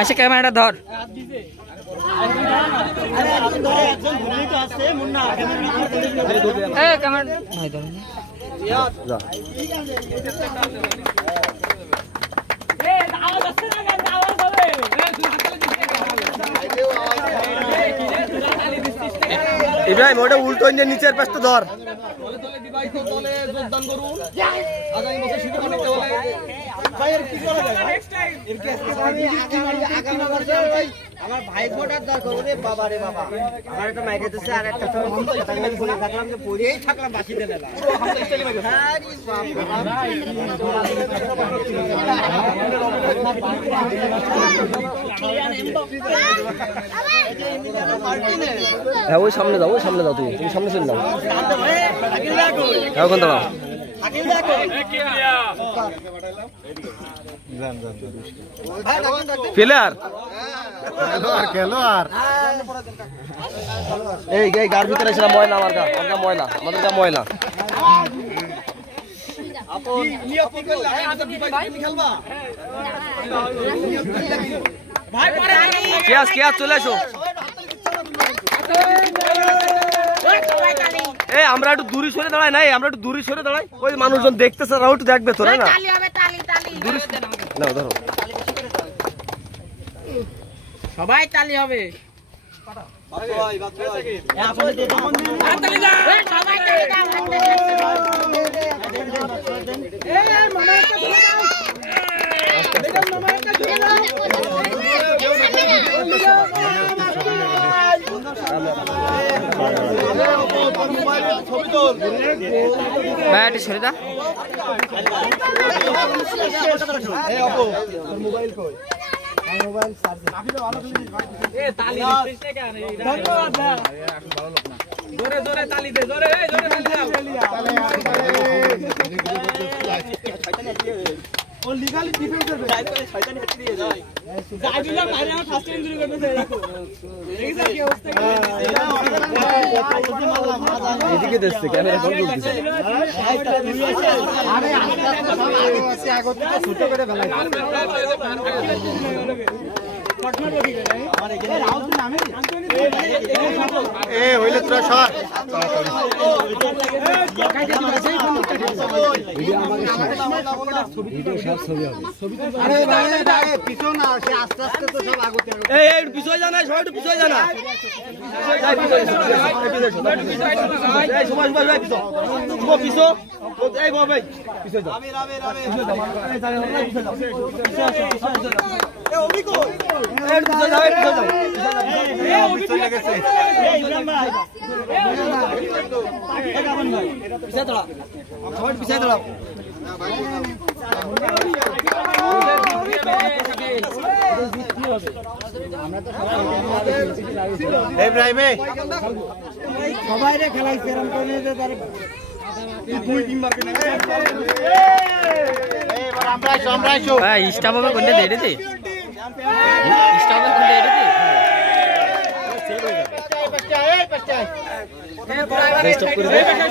আচ্ছা ক্যামেরাটা ধর। ইব্রাহিম ওটা উল্টো নিচের পাশটা ধর। আমার ভাই ফোটার দরকার ওরে বাবা রে বাবা আমার একটা মাইকে দিচ্ছে আর একটা থাকলাম যে পড়েই থাকলাম বাসি দিলে না হ্যাঁ ওই সামনে যাও, ওই সামনে যাও, তুমি সামনে চলে যাও। এখন দাঁড়াও। প্লেয়ার খেলোয়াড় এই গার ভিতরে ছিল ময়লা, আমার গা ময়লা, আমাদের গা ময়লা। চলে আসো। আমরা একটু দূরে সরে দাঁড়াই নাই, আমরা একটু দূরে সরে দাঁড়াই, ওই মানুষজন দেখতেছে, ওরাও একটু দেখবে তো, না না ধরো সবাই তালি হবে। ব্যাটি সরে দা। জোরে জোরে তালি দে, জোরে জোরে তালি দাও। ও লিগালি ডিফেন্স করবে, শয়তানি হাত দিয়ে যায়। জাইদুল্লাহ বাইরে আমার ফার্স্ট ইনজুরি করতেছে, দেখো দেখি কি অবস্থা এদিকে দেখছে ক্যামেরা বন্ধ করতেছে। আরে আছে আগত থেকে ছোট করে ফেলাই হইলে তোরা সর পিছয় জানা, সবাই একটু পিছয় জানা। সবাই রে খেলাইছে এরকম করে স্টাফ হবে কোনটা দেড়েতে স্টাফ হবে কোনটা দেড়েতে